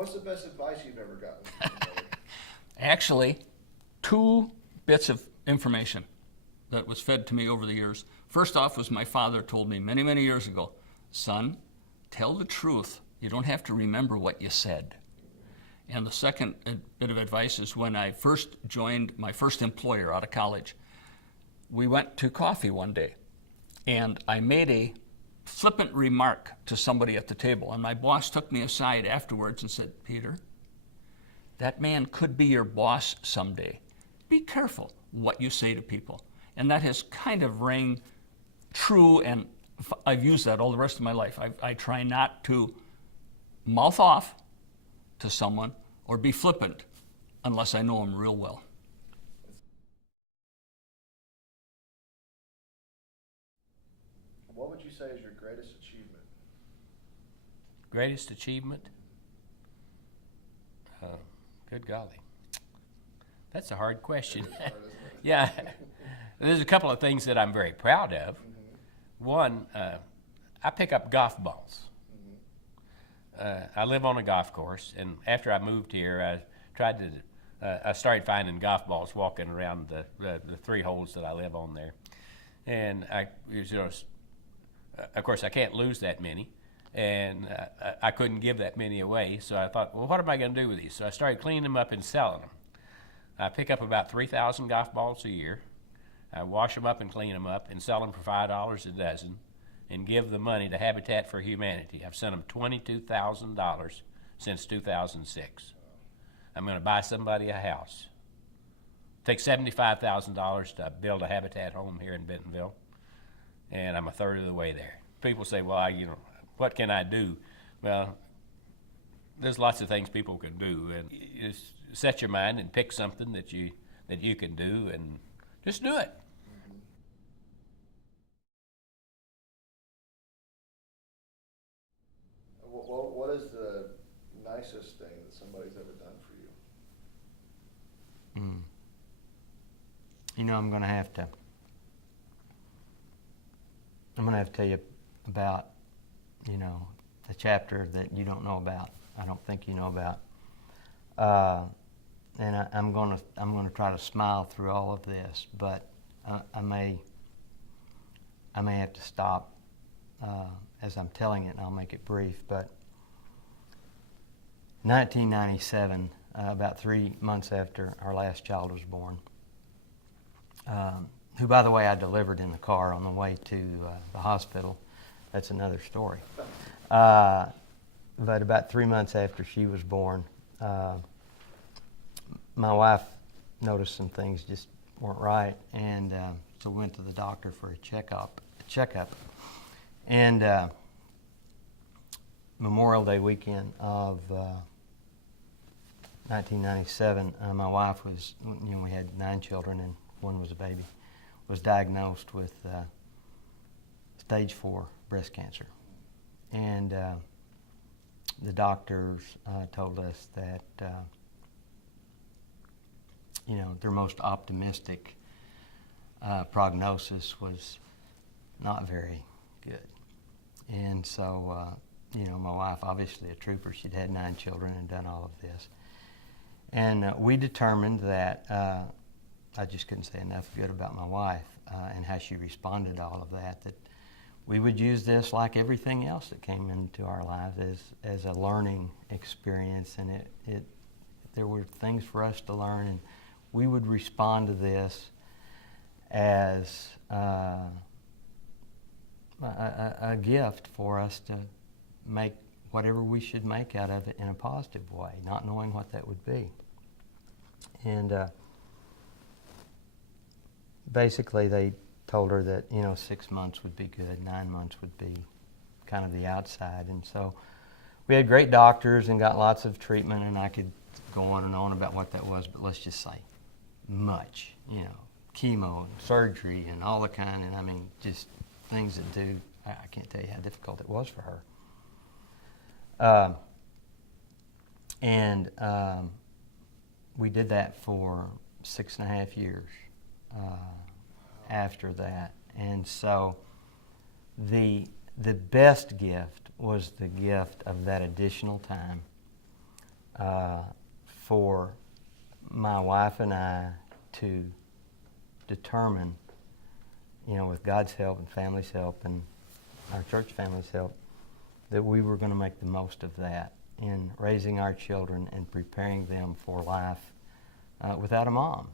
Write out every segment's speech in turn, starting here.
What's the best advice you've ever gotten from somebody? Actually, two bits of information that was fed to me over the years. First off was my father told me many, many years ago, son, tell the truth. You don't have to remember what you said. And the second bit of advice is when I first joined my first employer out of college, we went to coffee one day, and I made a flippant remark to somebody at the table, and my boss took me aside afterwards and said, Peter, that man could be your boss someday. Be careful what you say to people. And that has kind of rang true, and I've used that all the rest of my life. I try not to mouth off to someone or be flippant unless I know them real well. What would you say is your greatest achievement? Greatest achievement? Good golly. That's a hard question. It is hard, isn't it? Yeah. There's a couple of things that I'm very proud of. One, I pick up golf balls. I live on a golf course, and after I moved here, I started finding golf balls walking around the three holes that I live on there. And of course, I can't lose that many, and I couldn't give that many away. So I thought, well, what am I going to do with these? So I started cleaning them up and selling them. I pick up about 3,000 golf balls a year. I wash them up and clean them up and sell them for $5 a dozen and give the money to Habitat for Humanity. I've sent them $22,000 since 2006. I'm going to buy somebody a house. Take $75,000 to build a Habitat home here in Bentonville, and I'm a third of the way there. People say, well, what can I do? Well, there's lots of things people can do, and you just set your mind and pick something that you can do, and just do it. What is the nicest thing that somebody's ever done for you? You know, I'm going to have to tell you about, the chapter that you don't know about. I don't think you know about. And I'm going to try to smile through all of this, but I may have to stop as I'm telling it, and I'll make it brief. But 1997, about 3 months after our last child was born, who, by the way, I delivered in the car on the way to the hospital. That's another story. But about 3 months after she was born, my wife noticed some things just weren't right, and so we went to the doctor for a checkup. And Memorial Day weekend of 1997, my wife was, we had 9 children and one was a baby, was diagnosed with stage 4 breast cancer. And the doctors told us that, their most optimistic prognosis was not very good. And so, my wife, obviously a trooper, she'd had 9 children and done all of this. And we determined that I just couldn't say enough good about my wife and how she responded to all of that, that we would use this like everything else that came into our lives as a learning experience, and there were things for us to learn, and we would respond to this as a gift for us to make whatever we should make out of it in a positive way, not knowing what that would be. And basically they told her that 6 months would be good, 9 months would be kind of the outside. And so we had great doctors and got lots of treatment, and I could go on and on about what that was, but let's just say much, chemo and surgery and all the kind, and I mean just things that do, I can't tell you how difficult it was for her. And we did that for 6.5 years after that. And so the best gift was the gift of that additional time for my wife and I to determine, you know, with God's help and family's help and our church family's help, that we were going to make the most of that in raising our children and preparing them for life without a mom.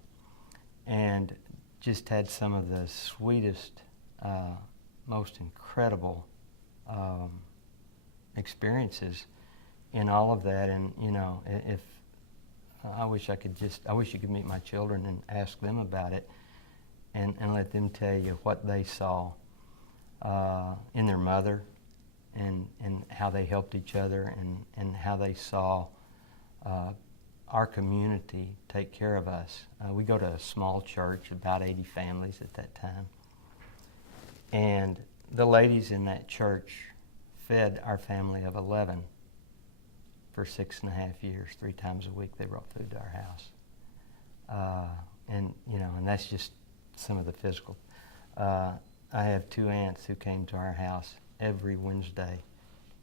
And just had some of the sweetest, most incredible experiences in all of that. And, you know, if I wish you could meet my children and ask them about it and let them tell you what they saw in their mother and how they helped each other and how they saw our community take care of us. We go to a small church, about 80 families at that time. And the ladies in that church fed our family of 11 for 6.5 years. 3 times a week they brought food to our house. And, you know, and that's just some of the physical. I have 2 aunts who came to our house every Wednesday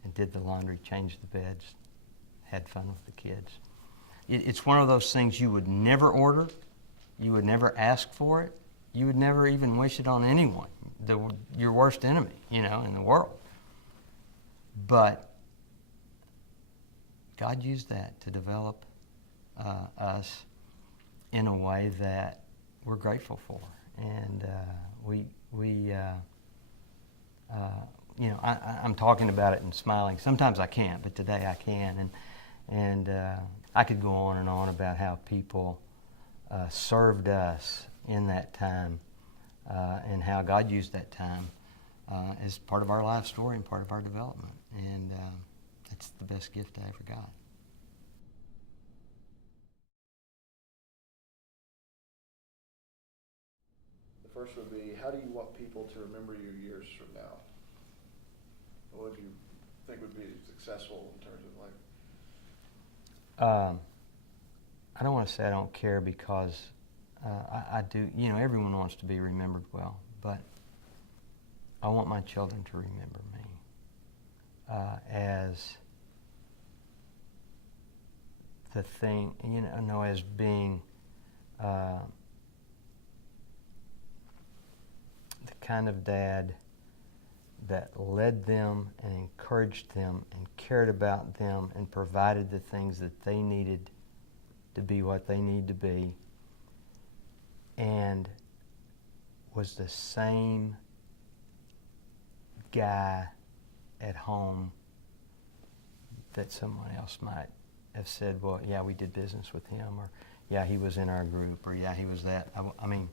and did the laundry, changed the beds, had fun with the kids. It's one of those things you would never order, you would never ask for it, you would never even wish it on anyone, your worst enemy, you know, in the world. But God used that to develop us in a way that we're grateful for. And you know, I'm talking about it and smiling. Sometimes I can't, but today I can. And I could go on and on about how people served us in that time and how God used that time as part of our life story and part of our development. And it's the best gift I ever got. The first would be, how do you want people to remember you years from now? What do you think would be successful in terms of like? I don't want to say I don't care, because I do. You know, everyone wants to be remembered well, but I want my children to remember me as the thing, you know, as being the kind of dad that led them and encouraged them and cared about them and provided the things that they needed to be what they need to be, and was the same guy at home that someone else might have said, well, yeah, we did business with him, or yeah, he was in our group, or yeah, he was that. I mean,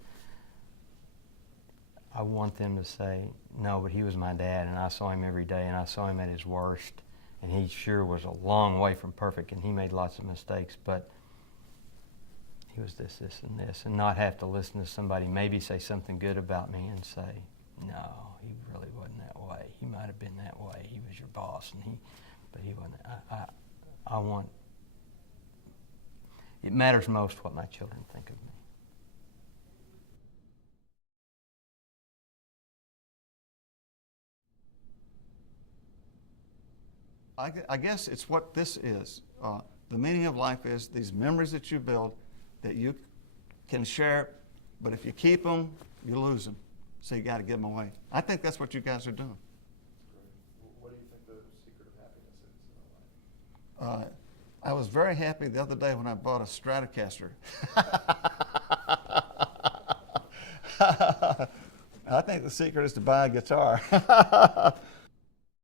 I want them to say, no, but he was my dad, and I saw him every day, and I saw him at his worst, and he sure was a long way from perfect, and he made lots of mistakes, but he was this, and this, and not have to listen to somebody maybe say something good about me and say, no, he really wasn't that way. He might have been that way. He was your boss, but he wasn't. I want, it matters most what my children think of me. I guess it's what this is. The meaning of life is these memories that you build that you can share, but if you keep them, you lose them. So you got to give them away. I think that's what you guys are doing. What do you think the secret of happiness is in our life? I was very happy the other day when I bought a Stratocaster. I think the secret is to buy a guitar.